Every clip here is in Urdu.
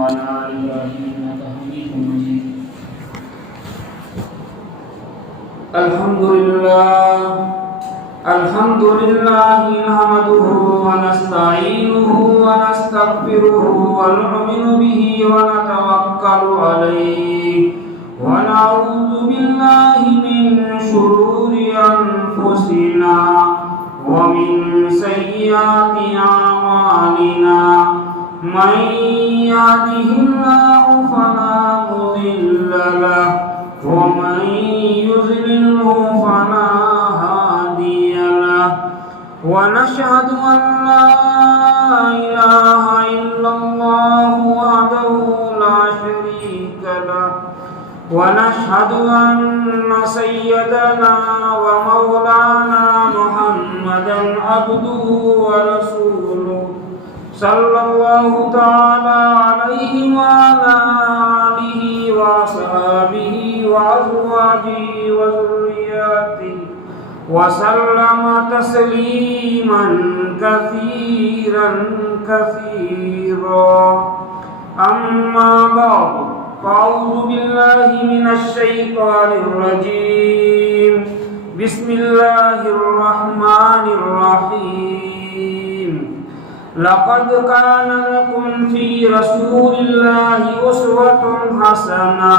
وعلى آل إبراهيم إنك حميد مجيد. الحمد لله نحمده ونستعينه ونستغفره ونؤمن به ونتوكل عليه ونعوذ بالله من شرور أنفسنا ومن سيئات أعمالنا. من يهده الله فلا مضل له ومن يضلله فلا هادي له. ونشهد أن لا إله إلا الله وحده لا شريك له. ونشهد أن سيدنا ومولانا محمدا عبده ورسوله صلى الله تعالى عليه وعلى آله وصحبه وأزواجه وذرياته وسلم تسليما كثيرا كثيرا. أما بعد فأعوذ بالله من الشيطان الرجيم. بسم الله الرحمن الرحيم. لقد كان لكم في رسول الله أسوة حسنة.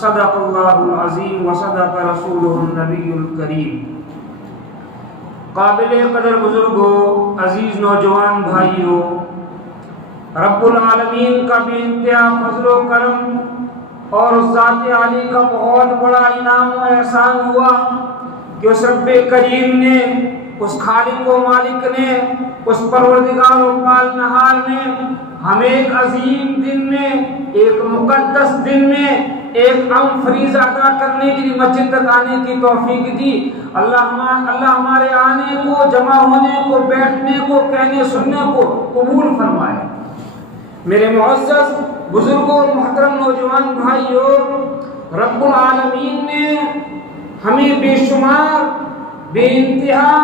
صدق الله العظيم وصدق رسوله النبي الكريم. قابل قدر بزرگوں، عزیز نوجوان بھائیوں، رب العالمین کا بے انتہا فضل و کرم اور ذات عالی کا بہت بڑا انعام و احسان ہوا کہ اس رب کریم نے، اس خالق و مالک نے، اس پروردگار و پالنہار نے ہمیں ایک عظیم دن میں، ایک مقدس دن میں ایک اہم فریضہ ادا کرنے کے لیے مسجد تک آنے کی توفیق دی. اللہ ہمارے آنے کو، جمع ہونے کو، بیٹھنے کو، کہنے سننے کو قبول فرمائے. میرے معزز بزرگوں، محترم نوجوان بھائیوں، رب العالمین نے ہمیں بے شمار، بے انتہا،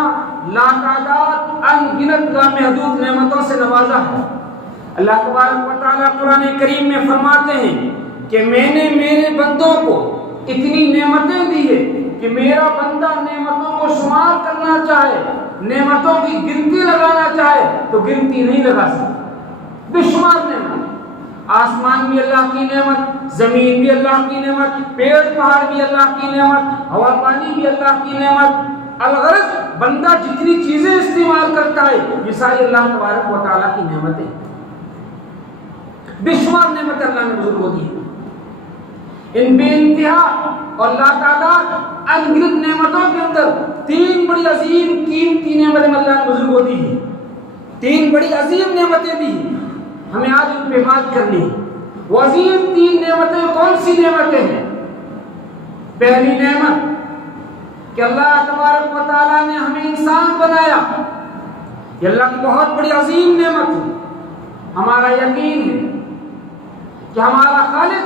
لاتعداد، ان گنت لامحدود نعمتوں سے نوازا ہے. اللہ تبارک و تعالیٰ قرآن کریم میں فرماتے ہیں کہ میں نے میرے بندوں کو اتنی نعمتیں دی ہے کہ میرا بندہ نعمتوں کو شمار کرنا چاہے، نعمتوں کی گنتی لگانا چاہے تو گنتی نہیں لگا سکتا. بے شمار نعمت، آسمان بھی اللہ کی نعمت، زمین بھی اللہ کی نعمت، پیڑ پہاڑ بھی اللہ کی نعمت، ہوا پانی بھی اللہ کی نعمت. الغرض بندہ جتنی چیزیں استعمال کرتا ہے یہ ساری اللہ تبارک و تعالیٰ کی نعمتیں. بے شمار نعمتیں اللہ نے بزرگوں دی. ان بے انتہا اور لاتعداد انگنت نعمتوں کے اندر تین بڑی عظیم قیمتی نعمتیں اللہ نے بزرگوں دی ہیں. تین بڑی عظیم نعمتیں دی ہیں، ہمیں آج ان پہ بات کرنی ہے. وہ عظیم تین نعمتیں کون سی نعمتیں ہیں؟ پہلی نعمت کہ اللہ تبارک و تعالیٰ نے ہمیں انسان بنایا. یہ اللہ کی بہت بڑی عظیم نعمت ہے. ہمارا یقین ہے کہ ہمارا خالق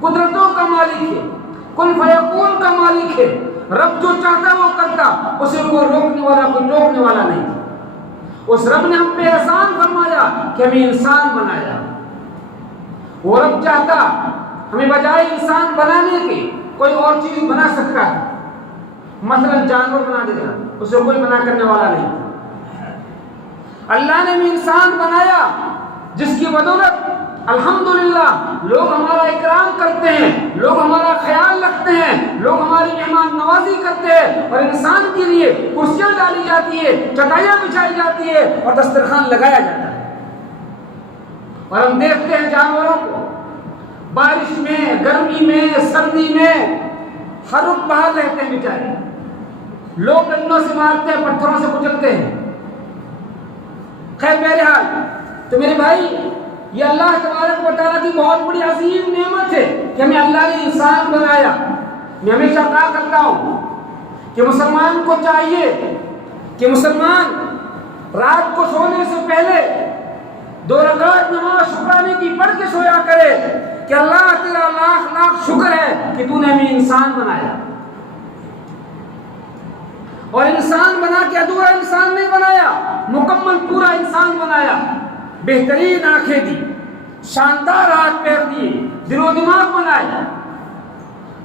قدرتوں کا مالک ہے، کن فیکون کا مالک ہے. رب جو چاہتا وہ کرتا، اسے کوئی روکنے والا، کوئی ٹوکنے والا نہیں. اس رب نے ہم پہ احسان فرمایا کہ ہمیں انسان بنایا. وہ رب چاہتا ہمیں بجائے انسان بنانے کے کوئی اور چیز بنا سکتا ہے، مثلا جانور بنا دیتا، اسے کوئی بنا کرنے والا نہیں. اللہ نے ہمیں انسان بنایا جس کی بدولت الحمدللہ لوگ ہمارا اکرام کرتے ہیں، لوگ ہمارا خیال رکھتے ہیں، لوگ ہماری مہمان نوازی کرتے ہیں، اور انسان کے لیے کرسیاں ڈالی جاتی ہے، چٹائیاں بچھائی جاتی ہے اور دسترخوان لگایا جاتا ہے. اور ہم دیکھتے ہیں جانوروں کو بارش میں، گرمی میں، سردی میں ہر وقت باہر رہتے ہیں بیچارے. لوگ ڈنڈوں سے مارتے ہیں، پتھروں سے کچلتے ہیں. خیر بہرحال تو میرے بھائی، یہ اللہ تبارک و تعالیٰ کی بہت بڑی عظیم نعمت ہے کہ ہمیں اللہ نے انسان بنایا. میں ہمیشہ کہا کرتا ہوں کہ مسلمان کو چاہیے کہ مسلمان رات کو سونے سے پہلے 2 رکعت نماز شکرانے کی پڑھ کے سویا کرے کہ اللہ تیرا لاکھ لاکھ شکر ہے کہ تو نے ہمیں انسان بنایا. اور انسان بنا کے ادھورا انسان نہیں بنایا، مکمل پورا انسان بنایا. بہترین آنکھیں دی، شاندار ہاتھ پیر دیے، دل و دماغ بنائے،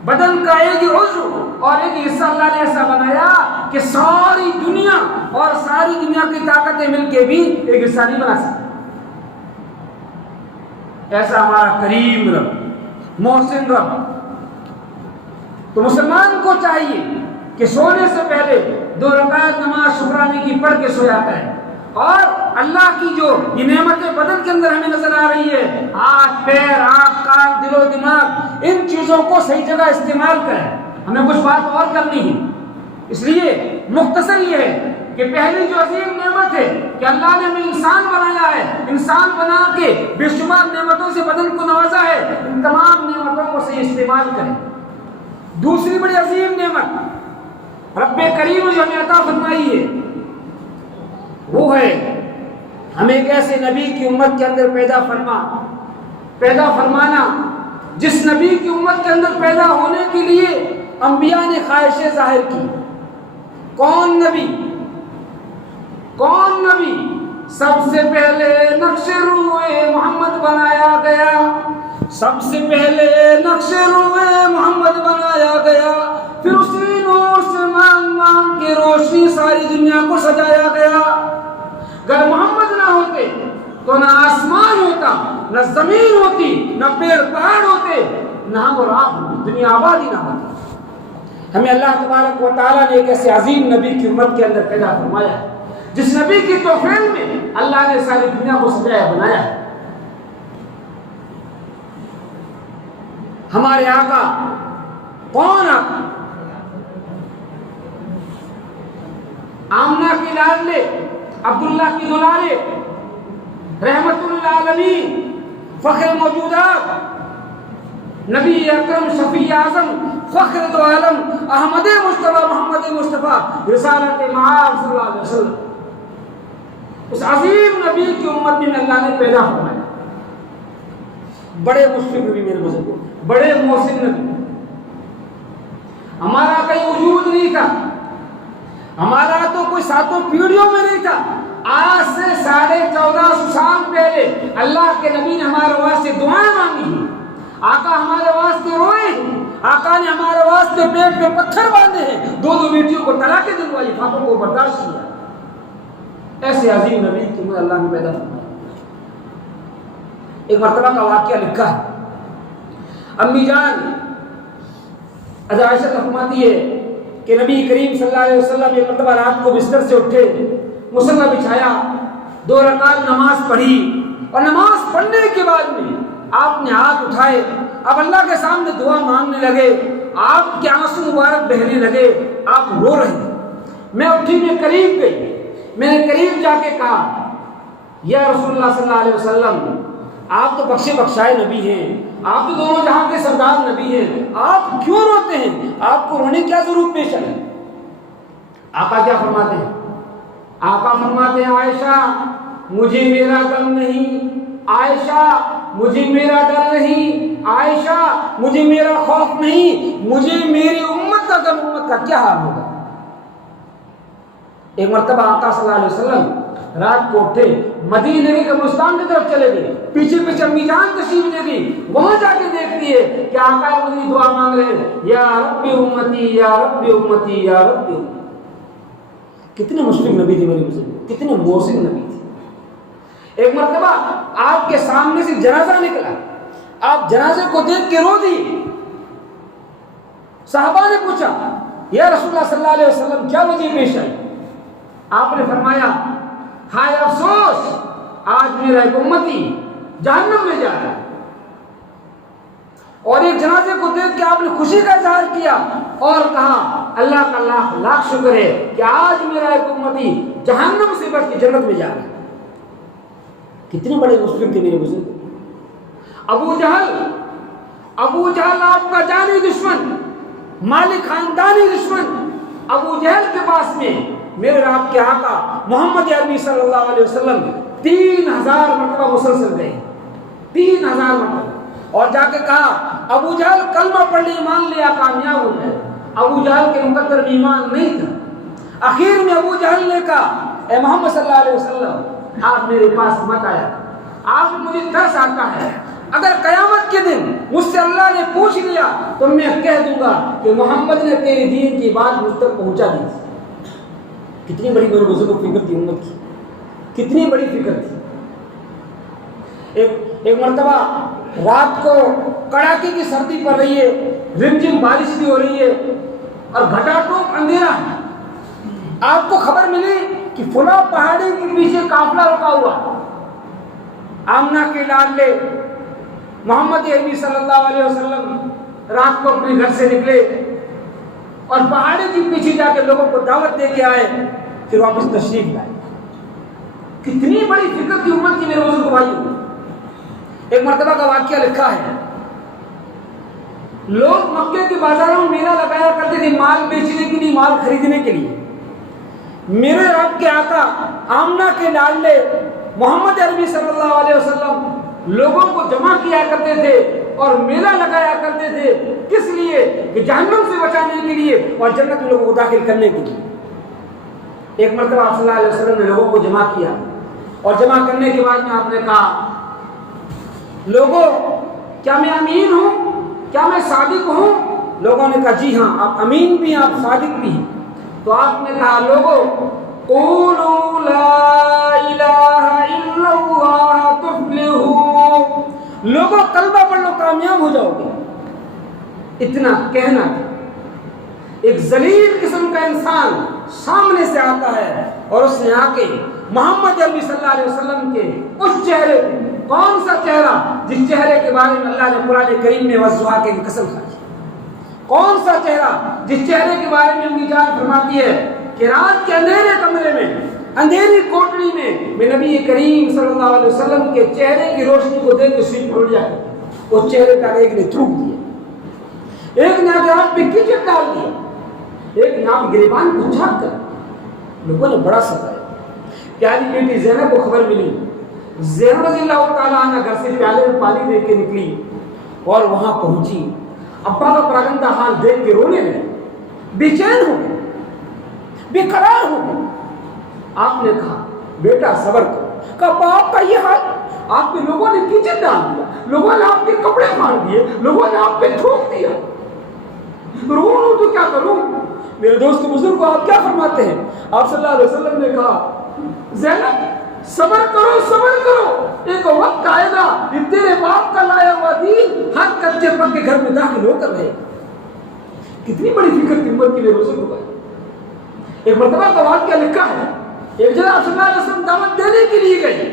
بدن کا ایک عضو اور ایک حصہ اللہ نے ایسا بنایا کہ ساری دنیا اور ساری دنیا کی طاقتیں مل کے بھی ایک حصہ نہیں بنا سکتی۔ ایسا ہمارا کریم رب، محسن رب۔ تو مسلمان کو چاہیے کہ سونے سے پہلے 2 رکعت نماز شکرانے کی پڑھ کے سویا کرے، اور اللہ کی جو یہ نعمتیں بدن کے اندر ہمیں نظر آ رہی ہے، ہاتھ پیر آنکھ کان دل و دماغ، ان چیزوں کو صحیح جگہ استعمال کریں۔ ہمیں کچھ بات اور کرنی ہے، اس لیے مختصر یہ ہے کہ پہلی جو عظیم نعمت ہے کہ اللہ نے ہمیں انسان بنایا ہے، انسان بنا کے بے شمار نعمتوں سے بدن کو نوازا ہے، ان تمام نعمتوں کو صحیح استعمال کریں۔ دوسری بڑی عظیم نعمت رب کریم جو ہمیں عطا فرمائی ہے وہ ہے ہمیں ایک ایسے نبی کی امت کے اندر پیدا فرمانا جس نبی کی امت کے اندر پیدا ہونے کے لیے انبیاء نے خواہشیں ظاہر کی۔ کون نبی؟ سب سے پہلے نقش روئے محمد بنایا گیا، سب سے پہلے نقش روئے محمد بنایا گیا، پھر اسی نور سے مانگ کے روشنی ساری دنیا کو سجایا گیا۔ اگر محمد نہ ہوتے تو نہ آسمان ہوتا، نہ زمین ہوتی، نہ پیڑ پہاڑ ہوتے، نہ ہم اور آپ ہوتے، دنیا آبادی نہ ہوتی۔ ہمیں اللہ تبارک و تعالیٰ نے ایک ایسے عظیم نبی کی امت کے اندر پیدا فرمایا ہے جس نبی کی توفیق میں اللہ نے ساری دنیا کو سجایا بنایا ہے۔ ہمارے آقا کون؟ آمنہ کی لاڈلے، عبداللہ کی دلالے، رحمت للعالمین، فخر موجودات، نبی اکرم شفیع اعظم، فخر دو عالم، احمد مصطفیٰ محمد مصطفیٰ، رسالت معاذ صلی اللہ علیہ وسلم، اس عظیم نبی کی امت میں اللہ نے پیدا فرمایا۔ بڑے مشفق نبی، میرے بزرگوں، بڑے محسن نبی۔ ہمارا کہیں وجود نہیں تھا، ہمارا تو کوئی 7 پیڑھیوں میں نہیں تھا۔ آج سے 1450 سال پہلے اللہ کے نبی نے ہمارے واسطے دعائیں مانگی ہیں، آقا ہمارے واسطے روئے ہیں، آقا نے ہمارے واسطے پیٹ پہ پتھر باندھے ہیں، 2 بیٹیوں کو طلاقیں دلوائی، فاطمہ کو برداشت کیا۔ ایسے عظیم نبی تمہیں اللہ نے پیدا فرمایا۔ ایک مرتبہ کا واقعہ لکھا ہے، امی جان عائشہ فرماتی ہے کہ نبی کریم صلی اللہ علیہ وسلم ایک مرتبہ رات کو بستر سے اٹھے، مصلی بچھایا، 2 رکعت نماز پڑھی، اور نماز پڑھنے کے بعد میں آپ نے ہاتھ اٹھائے، اب اللہ کے سامنے دعا مانگنے لگے، آپ کے آنسو مبارک بہنے لگے، آپ رو رہے ہیں۔ میں اٹھی، میں قریب گئی، میں نے قریب جا کے کہا، یا رسول اللہ صلی اللہ علیہ وسلم، آپ تو بخشے بخشائے نبی ہیں، آپ تو دونوں جہاں کے سردار نبی ہیں، آپ کیوں روتے ہیں؟ آپ کو رونے کیا ضرورت پیش ہے؟ آقا کیا فرماتے ہیں؟ آقا فرماتے ہیں، عائشہ مجھے میرا غم نہیں، عائشہ مجھے میرا ڈر نہیں، عائشہ مجھے میرا خوف نہیں، مجھے میری امت کا غم، امت کا کیا حال ہوگا۔ ایک مرتبہ آقا صلی اللہ علیہ وسلم رات کو اٹھے، مدینے کے قبرستان کی طرف چلے گئے، پیچھے پیچھے امی جان تشریف لے گئی، وہاں جا کے دیکھتی ہے کہ آقا مدنی دعا مانگ رہے ہیں، یا رب امتی یا رب امتی یا رب امتی۔ کتنے مشفق نبی تھے میرے بزرگ، کتنے محسن نبی تھے۔ ایک مرتبہ آپ کے سامنے سے جنازہ نکلا، آپ جنازے کو دیکھ کے رو دی۔ صحابہ نے پوچھا، یا رسول اللہ صلی اللہ علیہ وسلم کیا وجہ پیش آئی؟ آپ نے فرمایا، ہائے افسوس، آج میرا ایک امتی جہنم میں جا رہا ہے۔ اور ایک جنازے کو دیکھ کے آپ نے خوشی کا اظہار کیا اور کہا، اللہ کا لاکھ لاکھ شکر ہے کہ آج میرا ایک امتی جہنم سے بچ کے جنت میں جا رہا ہے۔ کتنے بڑے مسلم تھے میرے بزرگ۔ ابو جہل آپ کا جانی دشمن، مالک خاندانی دشمن، ابو جہل کے پاس میں میرے آپ کے آقا محمد عربی صلی اللہ علیہ وسلم 3000 مرتبہ مسلسل گئے، 3000 مرتبہ، اور جا کے کہا، ابو جہل کلمہ پڑھ لیا، ایمان لیا، کامیاب ہو جائے۔ ابو جہل کے مقدر میں ایمان نہیں تھا۔ آخر میں ابو جہل نے کہا، اے محمد صلی اللہ علیہ وسلم، آپ میرے پاس مت آیا، آج مجھے ترس آتا ہے، اگر قیامت کے دن مجھ سے اللہ نے پوچھ لیا تو میں کہہ دوں گا کہ محمد نے تیرے دین کی بات مجھ تک پہنچا دی۔ کتنی بڑی میرے بزرگوں کو فکر تھی امت کی، کتنی بڑی فکر تھی۔ ایک مرتبہ رات کو کڑاکے کی سردی پڑ رہی ہے، رمجم بارش بھی ہو رہی ہے اور گھٹا ٹوپ اندھیرا ہے، آپ کو خبر ملی کہ فلاں پہاڑی کے پیچھے قافلہ رکا ہوا۔ آمنہ کے لاڈلے محمد عربی صلی اللہ علیہ وسلم رات کو اپنے گھر سے نکلے اور پہاڑی کے پیچھے جا کے لوگوں کو دعوت دے کے آئے، پھر واپس تشریف لائے۔ کتنی بڑی فکر کی امت کی میرے بزرگ بھائیوں۔ ایک مرتبہ کا واقعہ لکھا ہے، لوگ مکے کے بازاروں میں میلہ لگایا کرتے تھے مال بیچنے کے لیے، مال خریدنے کے لیے۔ میرے رب کے آقا آمنہ کے لاڈلے محمد عربی صلی اللہ علیہ وسلم لوگوں کو جمع کیا کرتے تھے اور میلہ لگایا کرتے تھے، کس لیے؟ کہ جہنم سے بچانے کے لیے اور جنت میں لوگوں کو داخل کرنے کے لیے۔ ایک مرتبہ آپ صلی اللہ علیہ وسلم نے لوگوں کو جمع کیا اور جمع کرنے کے بعد میں آپ نے کہا، لوگوں کیا میں امین ہوں؟ کیا میں صادق ہوں؟ لوگوں نے کہا جی ہاں، آپ امین بھی ہیں، آپ صادق بھی ہیں۔ تو آپ نے کہا، لوگوں قولوا لا الہ الا اللہ تفلحوا، لوگوں کلمہ پڑھ لو کامیاب ہو جاؤ گے۔ اتنا کہنا تھا۔ ایک ذلیل قسم کا انسان سامنے سے آتا ہے اور اس نے آ کے محمد عربی صلی اللہ علیہ وسلم کے اس چہرے، کون سا چہرہ جس چہرے کے بارے میں اللہ نے قرآن کریم میں والضحیٰ کی قسم کھائی، کون سا چہرہ جس چہرے کے بارے میں امی جان فرماتی ہے کہ رات کے اندھیرے کمرے میں، اندھیری کوٹڑی میں نبی کریم صلی اللہ علیہ وسلم کے چہرے کی روشنی کو دیکھ کے سوئی پھوٹ جائے، اس چہرے کا ایک نے تھوک دیا، ایک نے آگے آنکھ پہ کیچڑ ڈال دیا، ایک نے آپ گریبان کو جھاگ کر لوگوں نے بڑا ستایا۔ پیاری بیٹی زینب کو خبر ملی، زینب رضی اللہ تعالیٰ عنہ گھر سے پیالے میں پانی دے کے نکلی اور وہاں پہنچی، ابا کا پراگندہ حال دیکھ کے رونے لگے، بے چین ہو گئے، بے قرار ہو گئے۔ آپ نے کہا بیٹا صبر کرو، کہا باپ کا یہ حال، آپ کے لوگوں نے کیچڑ ڈال دیا، لوگوں نے آپ کے کپڑے پھاڑ دیے، لوگوں نے آپ پہ تھوک دیا، رو تو کیا کروں؟ میرے دوست بزرگ کو آپ کیا فرماتے ہیں؟ آپ صلی اللہ علیہ وسلم نے کہا زینب صبر کرو، صبر کرو، ایک وقت آئے گا کہ تیرے باپ کا لایا ہوا دین ہر کچے پکے گھر میں داخل ہو کر رہے گا۔ کتنی بڑی فکر کی امت کی میرے بزرگ کو۔ ایک مرتبہ کا واقعہ لکھا ہے، ایک جگہ صلی اللہ علیہ وسلم دعوت دینے کے لیے گئے،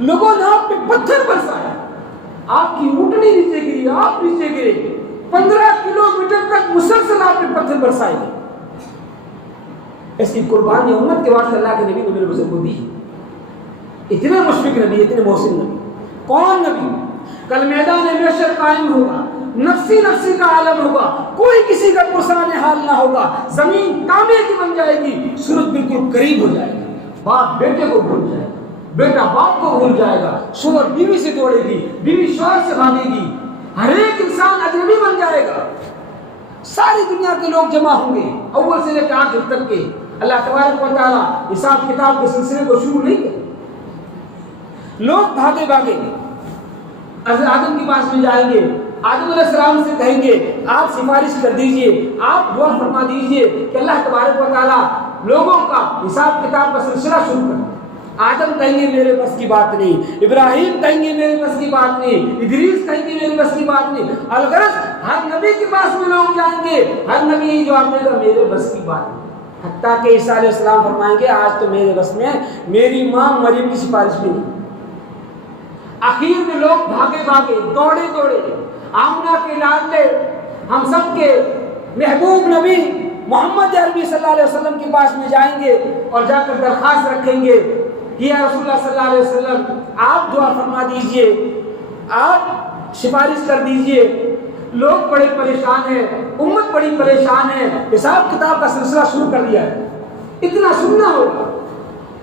لوگوں نے آپ پہ پتھر برسایا، آپ کی اونٹنی نیچے گری، آپ نیچے گرے، 15 کلومیٹر تک مسلسل آپ پہ پتھر برسائے گئے۔ اس کی قربانی امت کے واسطے اللہ کے نبی نے میرے بزرگ کو دی۔ اتنے مشفق نبی، اتنے محسن نبی، کون نبی؟ کل میدان محشر قائم ہوگا، نفسی نفسی کا عالم ہوگا، کوئی کسی کا پرسان حال نہ ہوگا، زمین تانبے کی بن جائے گی، سورج بالکل قریب ہو جائے گا، باپ بیٹے کو بھول جائے گا، بیٹا باپ کو بھول جائے گا، شوہر بیوی سے دوڑے گی، بیوی شوہر سے بھاگے گی، ہر ایک انسان اجنبی بن جائے گا، ساری دنیا کے لوگ جمع ہوں گے، اول سے لے کے آخر تک کے۔ اللہ تبارک و تعالیٰ حساب کتاب کے سلسلے کو شروع نہیں کرے، لوگ بھاگے بھاگے حضرت آدم کے پاس میں جائیں گے، آدم علیہ السلام سے کہیں گے آپ سفارش کر دیجئے، آپ دعا فرما دیجئے کہ اللہ تبارک و تعالیٰ لوگوں کا حساب کتاب کا سلسلہ شروع کرے۔ آدم کہیں گے میرے بس کی بات نہیں، ابراہیم کہیں گے میرے بس کی بات نہیں، ادریس کہیں گے میرے بس کی بات نہیں، الغرض ہر نبی کے پاس میں لوگ جائیں گے، ہر نبی یہی جواب دے گا میرے بس کی بات نہیں، حتیٰ کہ عیسیٰ علیہ السلام فرمائیں گے آج تو میرے بس میں میری ماں مریم کی سفارش بھی نہیں۔ آخر میں لوگ بھاگے بھاگے دوڑے دوڑے آمنہ کے لاڈلے ہم سب کے محبوب نبی محمد عربی صلی اللہ علیہ وسلم کے پاس میں جائیں گے اور جا کر درخواست رکھیں گے کہ یا رسول اللہ صلی اللہ علیہ وسلم آپ دعا فرما دیجئے، آپ سفارش کر دیجئے، لوگ بڑے پریشان ہیں، امت بڑی پریشان ہے، حساب کتاب کا سلسلہ شروع کر دیا ہے۔ اتنا سننا ہوگا،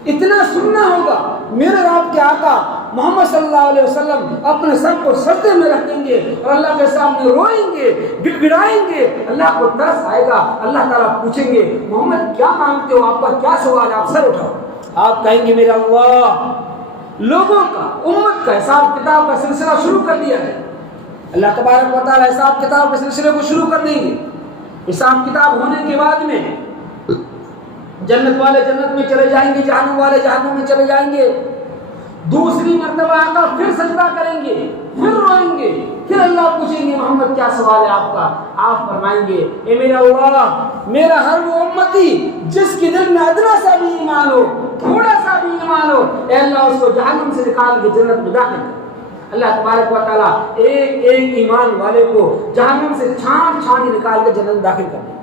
اتنا سننا ہوگا، میرے رب کے آقا محمد صلی اللہ علیہ وسلم اپنے سر کو سجدے میں رکھیں گے اور اللہ کے سامنے روئیں گے، گڑگڑائیں گے، اللہ کو ترس آئے گا، اللہ تعالیٰ پوچھیں گے محمد کیا مانگتے ہو، آپ کا کیا سوال ہے، آپ سر اٹھاؤ، آپ کہیں گے میرا اللہ لوگوں کا، امت کا حساب کتاب کا سلسلہ شروع کر دیا ہے۔ اللہ تبارک و تعالیٰ حساب کتاب کے سلسلے کو شروع کر دیں گے۔ حساب کتاب ہونے کے بعد میں جنت والے جنت میں چلے جائیں گے، جہنم والے جہنم میں چلے جائیں گے۔ دوسری مرتبہ آقا پھر سجدہ کریں گے، پھر روئیں گے، پھر اللہ پوچھیں گے محمد کیا سوال ہے آپ کا؟ آپ فرمائیں گے اے میرا اللہ، میرا ہر وہ امتی جس کے دل میں ادنا سا بھی ایمان ہو، تھوڑا سا بھی ایمان ہو، اے اللہ اس کو جہنم سے نکال کے جنت میں داخل کر۔ اللہ تبارک و تعالیٰ ایک ایک ایمان والے کو جہنم سے چھان چھان کے نکال کے جنت میں داخل کر دیں۔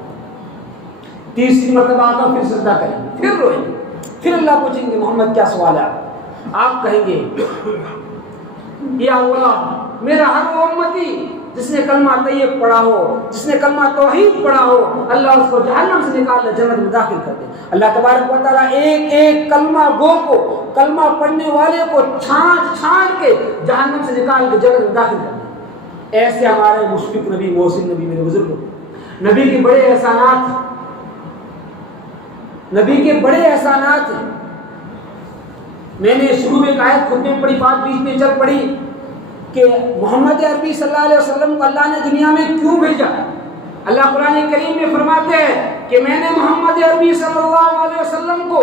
تیسری مرتبہ آقا پھر سجدہ کریں گے، پھر روئیں گے، پھر اللہ پوچھیں گے محمد کیا سوال ہے؟ آپ کہیں گے یا اللہ، میرا ہر وہ امتی جس نے کلمہ طیب پڑھا ہو، جس نے کلمہ توحید پڑھا ہو، اللہ اس کو جہنم سے نکال کر جنت میں داخل کر دے۔ اللہ تبارک و تعالیٰ ایک ایک کلمہ گو کو، کلمہ پڑھنے والے کو چھان چھان کے جہنم سے نکال کے جنت میں داخل کر دے۔ ایسے ہمارے مشفق نبی، محسن نبی، میرے بزرگوں، نبی کے بڑے احسانات ہیں، نبی کے بڑے احسانات ہیں۔ میں نے شروع میں ایک آیت خود میں پڑھی، بات بیچ میں چل پڑی کہ محمد عربی صلی اللہ علیہ وسلم کو اللہ نے دنیا میں کیوں بھیجا۔ اللہ قرآن کریم میں فرماتے ہیں کہ میں نے محمد عربی صلی اللہ علیہ وسلم کو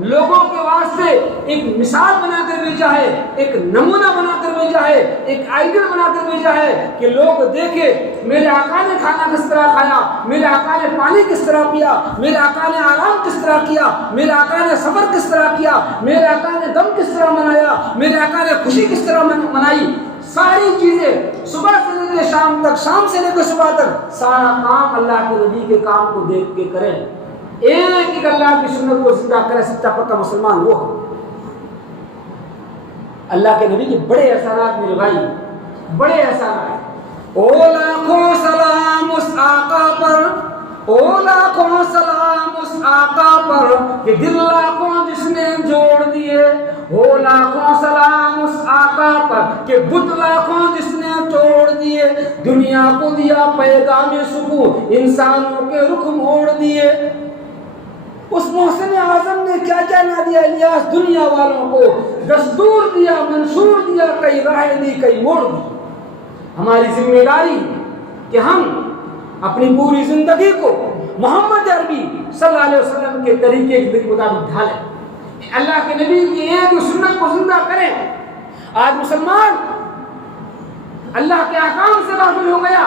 لوگوں کے واسطے ایک مثال بنا کر بھیجا ہے، ایک نمونہ بنا کر بھیجا ہے، ایک آئیڈل بنا کر بھیجا ہے کہ لوگ دیکھیں میرے آقا نے کھانا کس طرح کھایا، میرے آقا نے پانی کس طرح پیا، میرے آقا نے آرام کس طرح کیا، میرے آقا نے سفر کس طرح کیا، میرے آقا نے غم کس طرح منایا، میرے آقا نے خوشی کس طرح منائی۔ ساری چیزیں صبح سے لے کے شام تک، شام سے لے کے صبح تک، سارا کام اللہ کے نبی کے کام کو دیکھ کے کریں۔ ایک ایک اللہ کی سنت کو زندہ کرے سچا پکا مسلمان وہ ہے۔ اللہ کے نبی کے بڑے احسانات میرے بھائی، بڑے احسانات۔ او لاکھوں سلام اس آقا پر، او لاکھوں سلام اس آقا پر کہ دل لاکھوں جس نے جوڑ دیے، او لاکھوں سلام اس آقا پر کہ بت لاکھوں جس نے توڑ دیے، دنیا کو دیا پیغام سکون، انسانوں کے رخ موڑ دیے۔ اس محسن اعظم نے کیا کیا نہ دیا الیاس دنیا والوں کو، دستور دیا، منشور دیا، کئی راہ دی، کئی موڑ دی۔ ہماری ذمہ داری کہ ہم اپنی پوری زندگی کو محمد عربی صلی اللہ علیہ وسلم کے طریقے کے مطابق ڈھالیں، اللہ کے نبی کی ایک سنت کو زندہ کریں۔ آج مسلمان اللہ کے احکام سے غافل ہو گیا،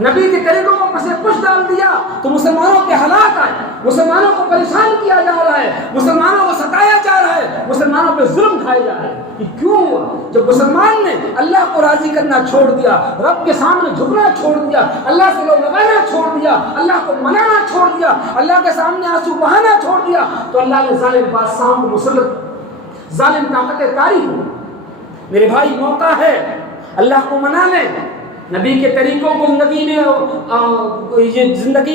نبی کے طریقوں کو پس پش ڈال دیا تو مسلمانوں کے حالات آئے، مسلمانوں کو پریشان کیا جا رہا ہے، مسلمانوں کو ستایا جا رہا ہے، مسلمانوں پہ ظلم کھائے جا رہے ہیں۔ یہ کیوں ہوا؟ جب مسلمان نے اللہ کو راضی کرنا چھوڑ دیا، رب کے سامنے جھکنا چھوڑ دیا، اللہ سے لو لگانا چھوڑ دیا، اللہ کو منانا چھوڑ دیا، اللہ کے سامنے آنسو بہانا چھوڑ دیا، تو اللہ نے ظالم بادشاہوں کو مسلط، ظالم طاقتیں طاری ہو۔ میرے بھائی موقع ہے اللہ کو منا لیں، نبی کے طریقوں کو زندگی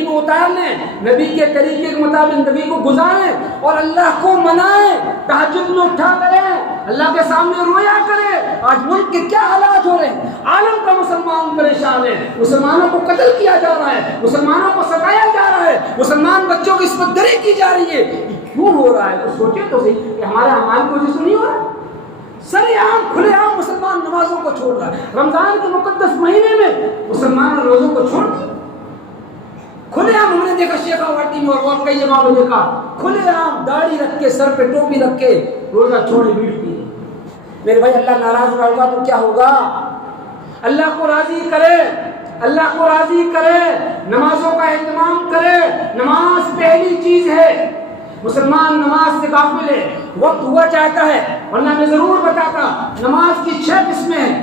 میں اتار لیں، نبی کے طریقے کے مطابق زندگی کو گزاریں اور اللہ کو منائیں، تہجد میں اٹھا کریں، اللہ کے سامنے رویا کریں۔ آج ملک کے کیا حالات ہو رہے ہیں، عالم کا مسلمان پریشان ہے، مسلمانوں کو قتل کیا جا رہا ہے، مسلمانوں کو ستایا جا رہا ہے، مسلمان بچوں کی عصمت دری کی جا رہی ہے۔ یہ کیوں ہو رہا ہے؟ تو سوچیں تو صحیح کہ ہمارے اعمال کی وجہ سے نہیں ہو رہا ہے۔ سرے عام کھلے عام مسلمان نمازوں کو چھوڑ رہا ہے، رمضان کے مقدس مہینے میں مسلمان روزوں کو چھوڑ دیا۔ کھلے عام ہم نے دیکھا شیخا واٹی میں اور کئی جگہوں میں دیکھا، کھلے عام داڑھی رکھ کے، سر پہ ٹوپی رکھ کے روزہ چھوڑے بیڑی پیے۔ میرے بھائی اللہ ناراض ہوگا تو کیا ہوگا؟ اللہ کو راضی کرے، اللہ کو راضی کرے، نمازوں کا اہتمام کرے۔ نماز پہلی چیز ہے، مسلمان نماز سے غافل ہے، وقت ہوا چاہتا ہے، ورنہ میں ضرور بتاتا۔ نماز کی 6 قسمیں ہیں،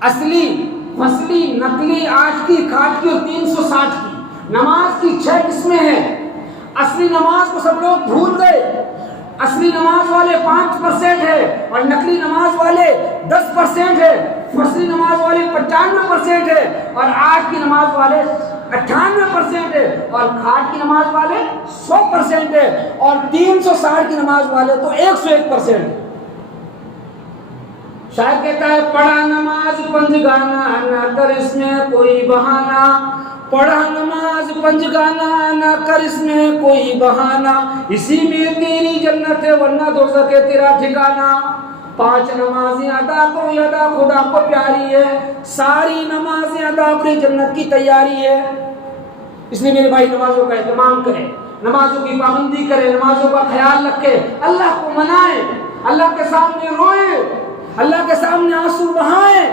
اصلی، فصلی، نقلی، آٹھ کی، کھاٹ کی اور 360 کی۔ نماز کی 6 قسمیں ہیں۔ اصلی نماز کو سب لوگ بھول گئے، اصلی نماز والے 5% ہے اور نقلی نماز والے 10% ہے، فصلی نماز والے 95% ہے اور آٹھ کی نماز والے 98% ہے اور کھاٹ کی نماز والے 100% ہے اور 360 کی نماز والے تو 101% ہے۔ شاید کہتا ہے پڑھا نماز پنج گانا، نہ کر اس میں کوئی بہانہ، پڑھا نماز پنجگانا نہ کر اس میں کوئی بہانہ اسی میں تیری جنت ہے ورنہ دوزخ ہے تیرا ٹھکانہ 5 نمازیں ادا کرو یہ ادا خدا کو پیاری ہے ساری نمازیں ادا کرو جنت کی تیاری ہے اس لیے میرے بھائی نمازوں کا اہتمام کریں نمازوں کی پابندی کریں نمازوں کا خیال رکھیں اللہ کو منائیں اللہ کے سامنے روئیں اللہ کے سامنے آنسو بہائیں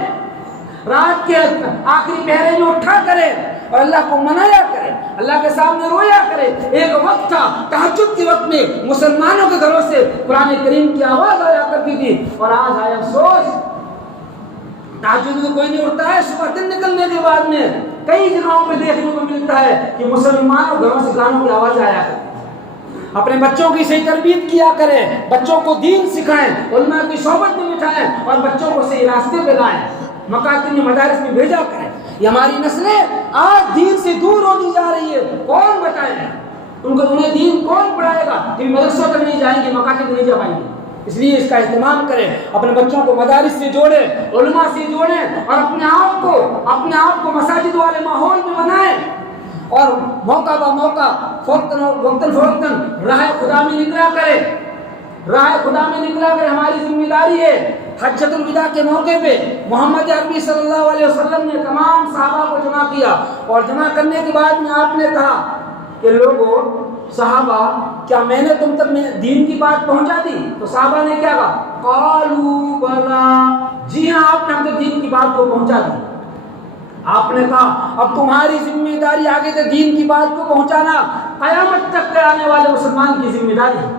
رات کے آخری پہرے میں اٹھا کریں اور اللہ کو منایا کرے اللہ کے سامنے رویا کرے ایک وقت تھا تہجد کے وقت میں مسلمانوں کے گھروں سے قرآن کریم کی آواز آیا کرتی تھی اور آج آیا افسوس تہجد میں کوئی نہیں اٹھتا ہے صبح دن نکلنے کے بعد میں کئی جگہوں پہ دیکھنے کو ملتا ہے کہ مسلمانوں گھروں سے گانوں کی آواز آیا کرتی اپنے بچوں کی صحیح تربیت کیا کریں بچوں کو دین سکھائیں علماء کی صحبت میں بٹھائیں اور بچوں کو صحیح راستے پہ لائیں مکاتب میں مدارس میں بھیجا کریں یہ ہماری نسلیں آج دین سے دور ہوتی جا رہی ہے کون بتائے گا انہیں دین کون پڑھائے گا کہ مدرسوں تک نہیں جائیں گے مکاتب نہیں جا پائیں گے اس لیے اس کا اہتمام کریں اپنے بچوں کو مدارس سے جوڑیں علماء سے جوڑیں اور اپنے آپ کو مساجد والے ماحول میں بنائیں اور موقع با موقع وقتاً فوقتاً راہ خدا میں نکلا کرے ہماری ذمہ داری ہے حجۃ الوداع کے موقع پہ محمد عربی صلی اللہ علیہ وسلم نے تمام صحابہ کو جمع کیا اور جمع کرنے کے بعد میں آپ نے کہا کہ لوگوں صحابہ کیا میں نے تم تک دین کی بات پہنچا دی تو صحابہ نے کیا کہا قالوا بلا جی ہاں آپ نے ہم تک دین کی بات کو پہنچا دی آپ نے کہا اب تمہاری ذمہ داری آگے سے دین کی بات کو پہنچانا قیامت تک کے آنے والے مسلمان کی ذمہ داری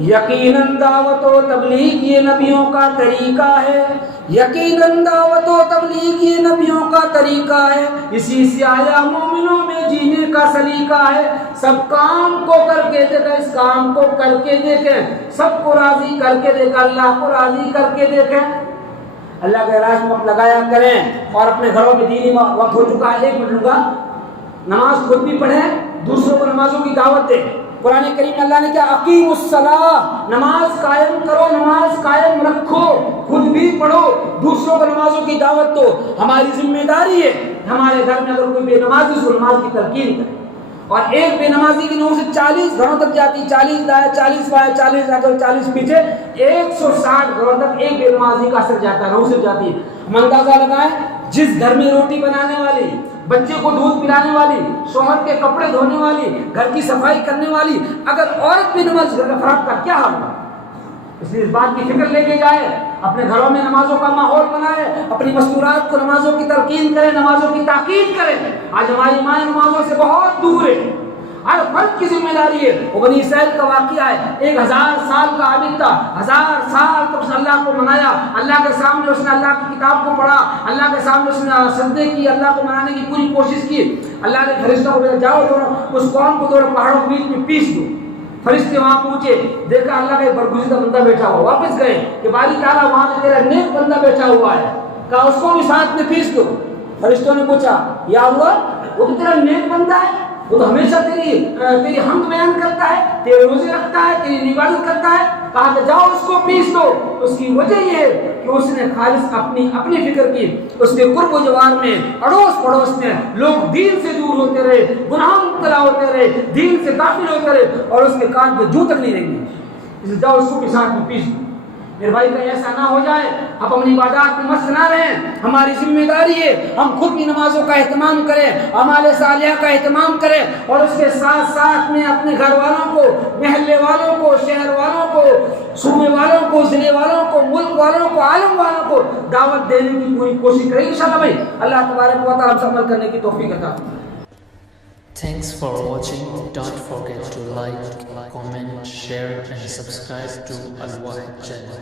یقیناً دعوت و تبلیغ یہ نبیوں کا طریقہ ہے یقیناً دعوت و تبلیغ یہ نبیوں کا طریقہ ہے اسی سے آیا مومنوں میں جینے کا سلیقہ ہے سب کام کو کر کے دیکھیں اس کام کو کر کے دیکھیں سب کو راضی کر کے دیکھیں اللہ کو راضی کر کے دیکھیں اللہ کے راز میں وقت لگایا کریں اور اپنے گھروں میں دینی وقت ہو چکا ہے 1 منٹ لوں گا نماز خود بھی پڑھیں دوسروں کو نمازوں کی دعوت دیں قرآن کریم میں اللہ نے کیا اقیم الصلاۃ نماز قائم کرو نماز قائم رکھو خود بھی پڑھو دوسروں کو نمازوں کی دعوت دو ہماری ذمہ داری ہے ہمارے گھر میں اگر کوئی بے نمازی اس کو نماز کی تلقین کرے اور ایک بے نمازی کی 9 سے 40 گھروں تک جاتی 40 دائیں 40 بائیں 40 آگے 40 پیچھے 160 گھروں تک ایک بے نمازی کا اثر جاتا ہے 9 سے جاتی ہے ہم اندازہ لگائیں جس گھر میں روٹی بنانے والی بچے کو دودھ پلانے والی شوہر کے کپڑے دھونے والی گھر کی صفائی کرنے والی اگر عورت بھی نماز افراد کا کیا حال ہوگا اس لیے اس بات کی فکر لے کے جائے اپنے گھروں میں نمازوں کا ماحول بنائے اپنی مستورات کو نمازوں کی تلقین کرے نمازوں کی تاکید کرے آج ہماری مائیں نمازوں سے بہت دور ہے ہر فرد کی ذمہ داری ہے وہ بنی اسرائیل کا واقعہ ہے 1000 سال کا عابد تھا 1000 سال تک اس نے اللہ کو منایا اللہ کے سامنے اس نے اللہ کی کتاب کو پڑھا اللہ کے سامنے اس نے سجدے کی اللہ کو منانے کی پوری کوشش کی اللہ نے فرشتوں کو بھیجا جاؤ دونوں اس قوم کو دونوں پہاڑوں کے بیچ میں پیس دو فرشتے وہاں پہنچے دیکھا اللہ کا ایک برگزیدہ بندہ بیٹھا ہوا واپس گئے کہ باری تعالیٰ وہاں پہ تیرا نیک بندہ بیٹھا ہوا ہے کہا اس کو بھی ساتھ میں پیس دو فرشتوں نے پوچھا یا اللہ وہ تو تیرا نیک بندہ ہے وہ تو ہمیشہ تیری حمد بیان کرتا ہے تیرے روزے رکھتا ہے تیری عبادت کرتا ہے کہا کہ جاؤ اس کو پیس دو اس کی وجہ یہ ہے کہ اس نے خالص اپنی فکر کی اس کے قرب و جوار میں اڑوس پڑوس میں لوگ دین سے دور ہوتے رہے گناہوں میں مبتلا ہوتے رہے دین سے غافل ہوتے رہے اور اس کے کان پہ جوں تک نہیں رہیں گے اس لیے جاؤ اس کو بھی ساتھ میں پیس دو میرے بھائی کا ایسا نہ ہو جائے آپ اپنی عبادات میں مست نہ رہیں ہماری ذمہ داری ہے ہم خود بھی نمازوں کا اہتمام کریں اعمال صالحہ کا اہتمام کریں اور اس کے ساتھ ساتھ میں اپنے گھر والوں کو محلے والوں کو شہر والوں کو صوبے والوں کو ضلع والوں کو ملک والوں کو عالم والوں کو دعوت دینے کی پوری کوشش کریں انشاءاللہ بھائی اللہ تبارک و تعالیٰ ہم سے عمل کرنے کی توفیق عطا فرمائے. Thanks for watching. Don't forget to like, comment, share and subscribe to Al Wahid channel.